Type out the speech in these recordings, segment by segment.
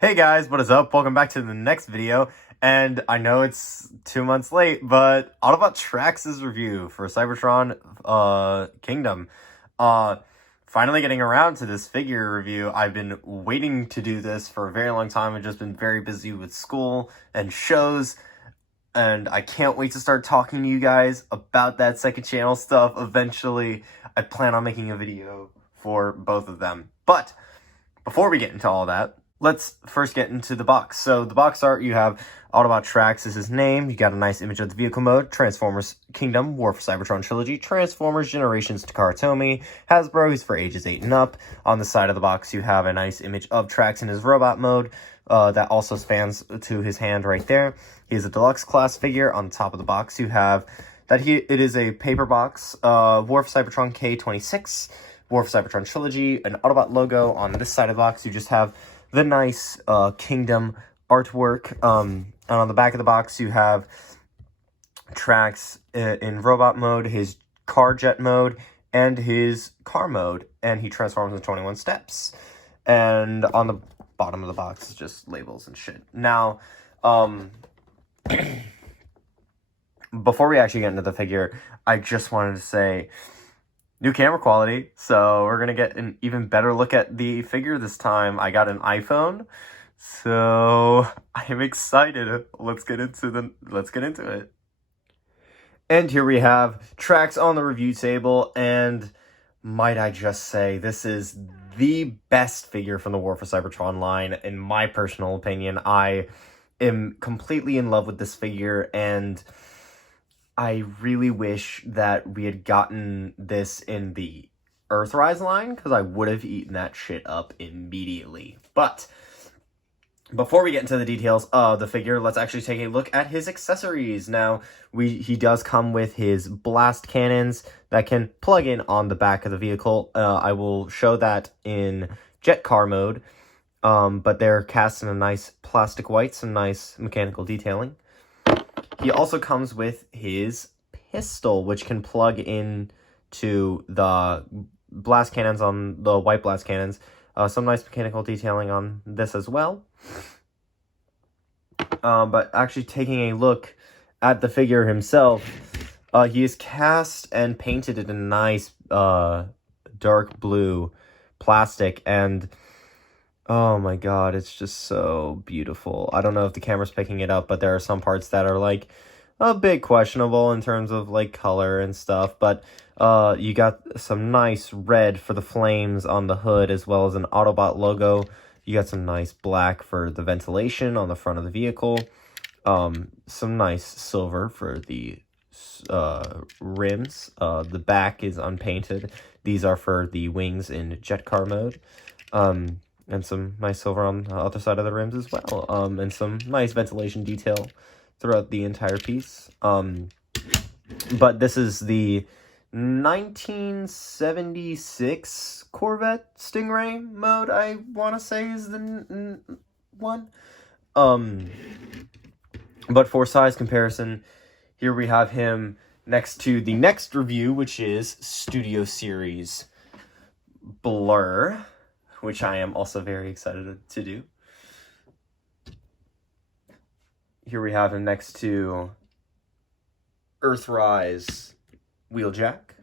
Hey guys, what is up? Welcome back to the next video, and I know it's 2 months late, but Autobot Trax's review for Cybertron Kingdom. Finally getting around to this figure review. I've been waiting to do this for a very long time. I've just been very busy with school and shows, and I can't wait to start talking to you guys about that second channel stuff. Eventually, I plan on making a video for both of them. But before we get into all that, let's first get into the box. So the box art, you have Autobot Trax is his name. You got a nice image of the vehicle mode, Transformers Kingdom, War for Cybertron Trilogy, Transformers Generations Takara Tomy, Hasbro, he's for ages 8 and up. On the side of the box, you have a nice image of Trax in his robot mode. That also spans to his hand right there. He is a deluxe class figure. On the top of the box, you have that it is a paper box, War for Cybertron K26, War for Cybertron Trilogy, an Autobot logo. On this side of the box, you just have the nice Kingdom artwork. And on the back of the box, you have Trax in robot mode, his car jet mode, and his car mode. And he transforms in 21 steps. And on the bottom of the box is just labels and shit. Now, before we actually get into the figure, I just wanted to say, new camera quality, so we're gonna get an even better look at the figure this time. I got an iPhone, so I'm excited. Let's get into it. And here we have Trax on the review table, and might I just say, this is the best figure from the War for Cybertron line, in my personal opinion. I am completely in love with this figure, and I really wish that we had gotten this in the Earthrise line, because I would have eaten that shit up immediately. But before we get into the details of the figure, let's actually take a look at his accessories. Now, he does come with his blast cannons that can plug in on the back of the vehicle. I will show that in jet car mode, but they're cast in a nice plastic white, some nice mechanical detailing. He also comes with his pistol, which can plug in to the blast cannons on the white blast cannons. Some nice mechanical detailing on this as well. But actually taking a look at the figure himself, he is cast and painted in a nice dark blue plastic, and oh my god, it's just so beautiful. I don't know if the camera's picking it up, but there are some parts that are like a bit questionable in terms of like color and stuff, but you got some nice red for the flames on the hood, as well as an Autobot logo. You got some nice black for the ventilation on the front of the vehicle. Some nice silver for the rims. The back is unpainted. These are for the wings in jet car mode. And some nice silver on the other side of the rims as well. And some nice ventilation detail throughout the entire piece. But this is the 1976 Corvette Stingray mode, I want to say is the one. But for size comparison, here we have him next to the next review, which is Studio Series Blur, which I am also very excited to do. Here we have him next to Earthrise Wheeljack.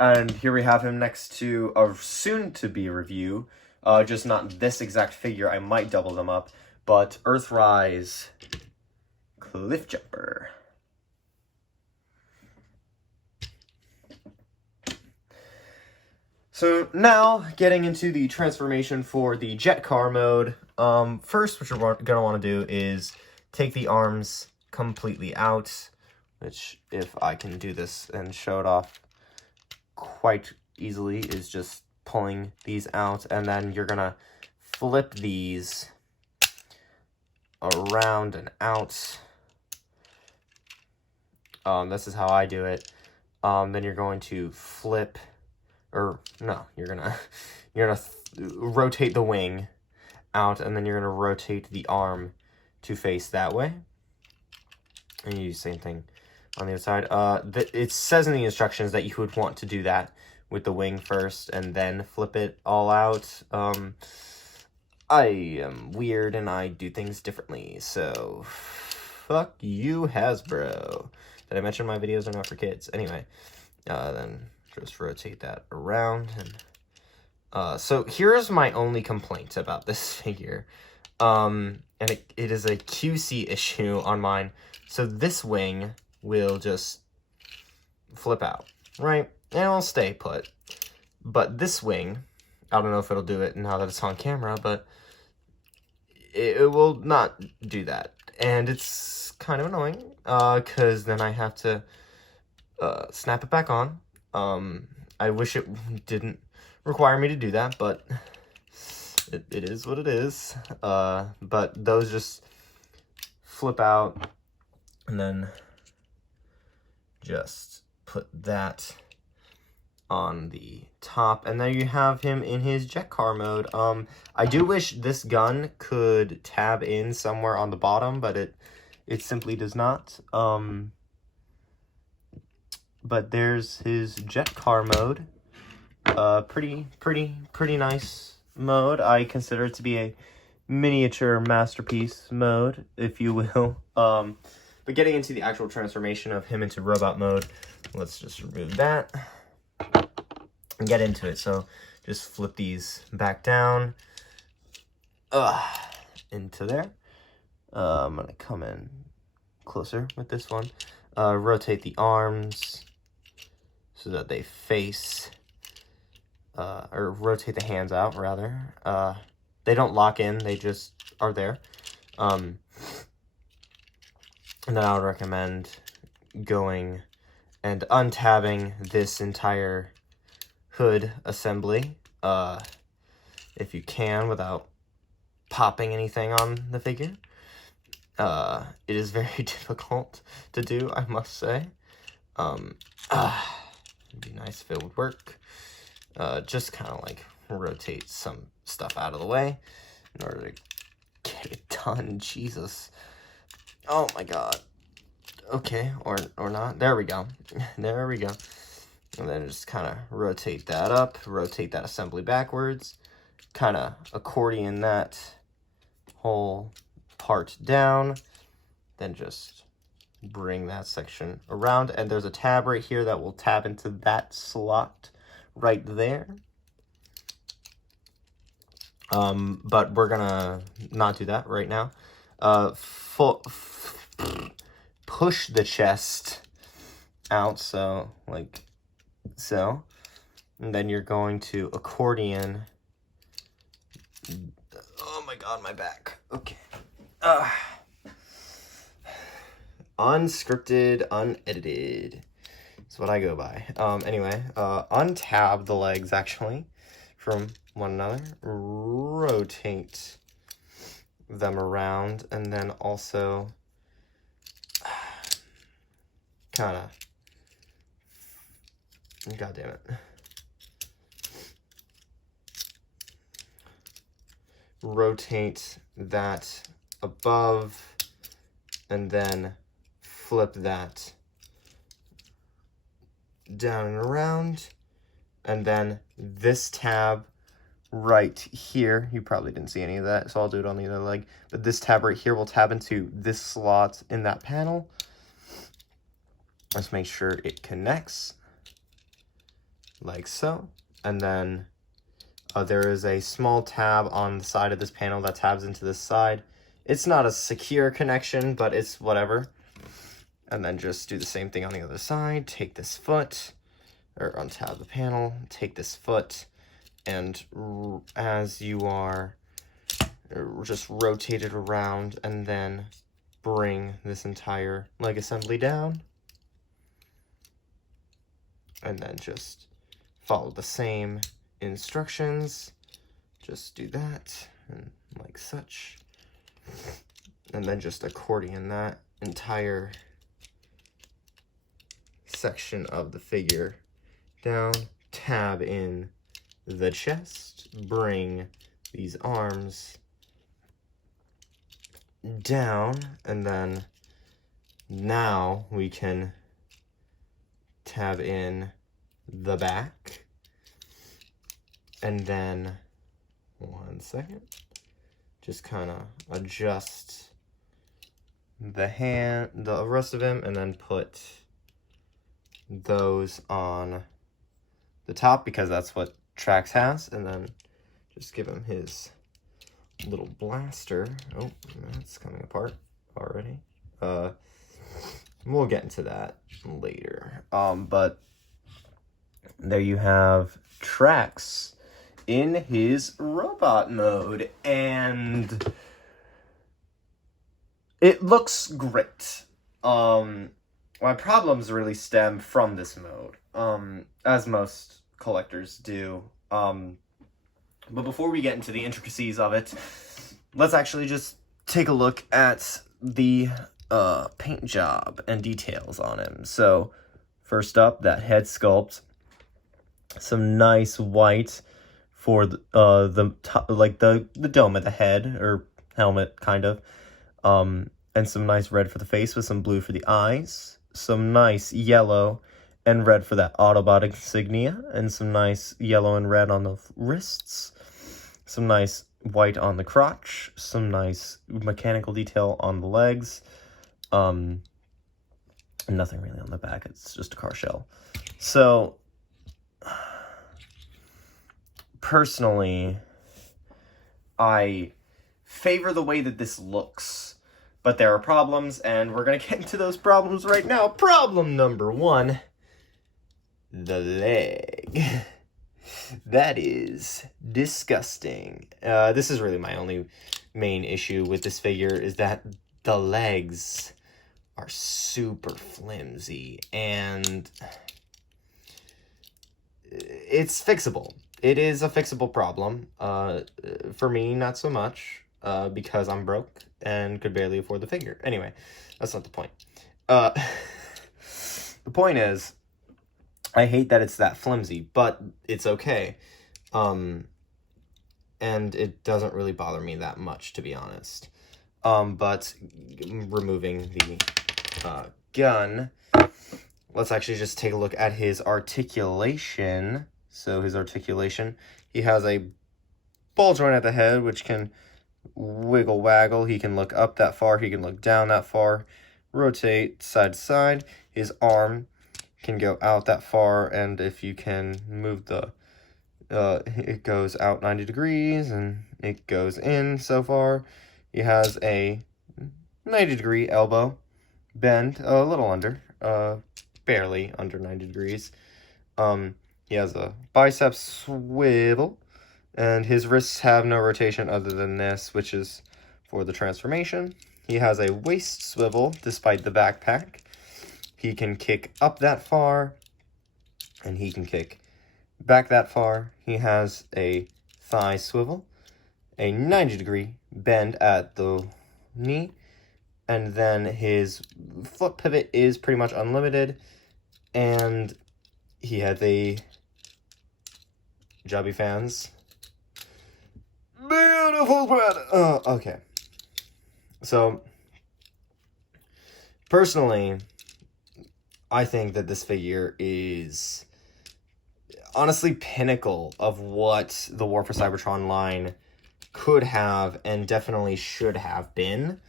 And here we have him next to a soon-to-be review, just not this exact figure, I might double them up, but Earthrise Cliffjumper. So now, getting into the transformation for the jet car mode, first what you're going to want to do is take the arms completely out, which, if I can do this and show it off quite easily, is just pulling these out, and then you're going to flip these around and out. This is how I do it. Then you're going to flip, or no, you're gonna rotate the wing out, and then you're gonna rotate the arm to face that way, and you do the same thing on the other side. It says in the instructions that you would want to do that with the wing first and then flip it all out. I am weird and I do things differently, so fuck you, Hasbro. Did I mention my videos are not for kids? Anyway, then just rotate that around. And so here's my only complaint about this figure. And it is a QC issue on mine. So this wing will just flip out, right? And it'll stay put. But this wing, I don't know if it'll do it now that it's on camera, but it will not do that. And it's kind of annoying, because then I have to snap it back on. I wish it didn't require me to do that, but it is what it is. But those just flip out, and then just put that on the top, and there you have him in his jet car mode. I do wish this gun could tab in somewhere on the bottom, but it simply does not. But there's his jet car mode. Pretty nice mode. I consider it to be a miniature masterpiece mode, if you will. But getting into the actual transformation of him into robot mode, let's just remove that and get into it. So just flip these back down into there. I'm gonna come in closer with this one. Rotate the arms so that they face, or rotate the hands out rather. They don't lock in, they just are there. And then I would recommend going and untabbing this entire hood assembly, if you can, without popping anything on the figure. It is very difficult to do, I must say. It'd be nice if it would work. Just kind of like rotate some stuff out of the way in order to get it done. Jesus. Oh my god. Okay, or not. There we go. There we go. And then just kind of rotate that up, rotate that assembly backwards, kind of accordion that whole part down, then just bring that section around, and there's a tab right here that will tab into that slot right there. But we're gonna not do that right now. Push the chest out, so like so, and then you're going to accordion. Oh my god, my back. Okay. Unscripted, unedited. That's what I go by. Anyway, untab the legs actually from one another. Rotate them around, and then also kind of, god damn it, rotate that above, and then flip that down and around, and then this tab right here, you probably didn't see any of that, so I'll do it on the other leg, but this tab right here will tab into this slot in that panel. Let's make sure it connects like so, and then there is a small tab on the side of this panel that tabs into this side. It's not a secure connection, but it's whatever. And then just do the same thing on the other side. Take this foot, or untab the panel, take this foot, and as you are, just rotate it around, and then bring this entire leg assembly down. And then just follow the same instructions. Just do that, and like such. And then just accordion that entire section of the figure down, tab in the chest, bring these arms down, and then now we can have in the back. And then, one second, just kind of adjust the rest of him, and then put those on the top because that's what Trax has, and then just give him his little blaster. Oh, that's coming apart already. We'll get into that later. But there you have Trax in his robot mode, and it looks great. My problems really stem from this mode, as most collectors do. But before we get into the intricacies of it, let's actually just take a look at the paint job and details on him. So first up, that head sculpt, some nice white for the dome of the head, or helmet kind of, and some nice red for the face with some blue for the eyes, some nice yellow and red for that Autobot insignia, and some nice yellow and red on the wrists, some nice white on the crotch, some nice mechanical detail on the legs, nothing really on the back, it's just a car shell. So, personally, I favor the way that this looks, but there are problems, and we're going to get into those problems right now. Problem number one, the leg. That is disgusting. This is really my only main issue with this figure, is that the legs are super flimsy, and it's fixable. It is a fixable problem. For me, not so much, because I'm broke and could barely afford the figure. Anyway, that's not the point. The point is, I hate that it's that flimsy, but it's okay. And it doesn't really bother me that much, to be honest. But removing the gun, let's actually just take a look at his articulation. So his articulation, he has a ball joint at the head, which can wiggle waggle. He can look up that far, he can look down that far, rotate side to side. His arm can go out that far, and if you can move the it goes out 90 degrees, and it goes in so far. He has a 90-degree elbow bend, a little under, barely under 90 degrees. He has a bicep swivel, and his wrists have no rotation other than this, which is for the transformation. He has a waist swivel despite the backpack. He can kick up that far, and he can kick back that far. He has a thigh swivel, a 90-degree bend at the knee, and then his foot pivot is pretty much unlimited, and he has a Jobby fans. Beautiful spread! Okay. So, personally, I think that this figure is honestly pinnacle of what the War for Cybertron line could have and definitely should have been.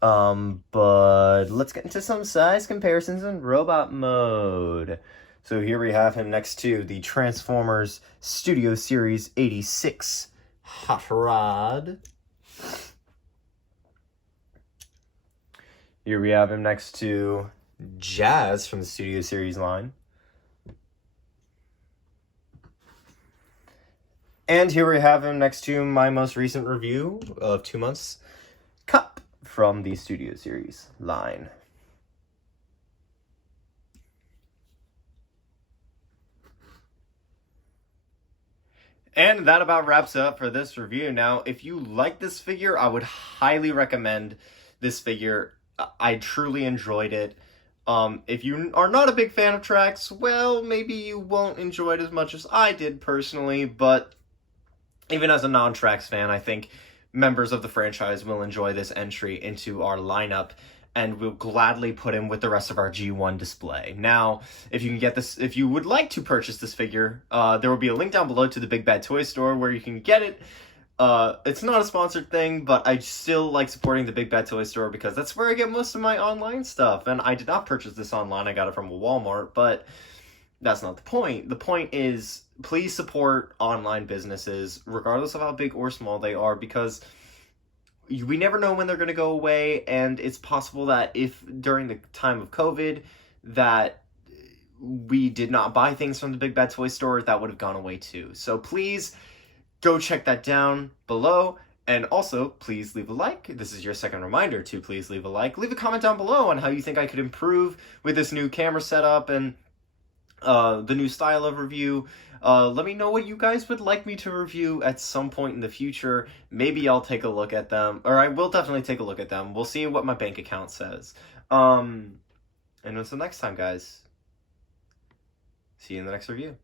But let's get into some size comparisons in robot mode. So here we have him next to the Transformers Studio Series 86 Hot Rod. Here we have him next to Jazz from the Studio Series line. And here we have him next to my most recent review of 2 months, Cup from the Studio Series line. And that about wraps up for this review. Now, if you like this figure, I would highly recommend this figure. I truly enjoyed it. If you are not a big fan of Trax, well, maybe you won't enjoy it as much as I did personally, but even as a non-Trax fan, I think members of the franchise will enjoy this entry into our lineup. and we'll gladly put him with the rest of our G1 display. Now, if you can get this, if you would like to purchase this figure, there will be a link down below to the Big Bad Toy Store where you can get it. It's not a sponsored thing, but I still like supporting the Big Bad Toy Store because that's where I get most of my online stuff. And I did not purchase this online. I got it from a Walmart, but that's not the point. The point is, please support online businesses, regardless of how big or small they are, because we never know when they're going to go away, and it's possible that if during the time of COVID that we did not buy things from the Big Bad Toy Store, that would have gone away too. So please go check that down below. And also, please leave a like. This is your second reminder to please leave a like. Leave a comment down below on how you think I could improve with this new camera setup and the new style of review. Let me know what you guys would like me to review at some point in the future. Maybe I'll take a look at them, or I will definitely take a look at them. We'll see what my bank account says. And until next time, guys, see you in the next review.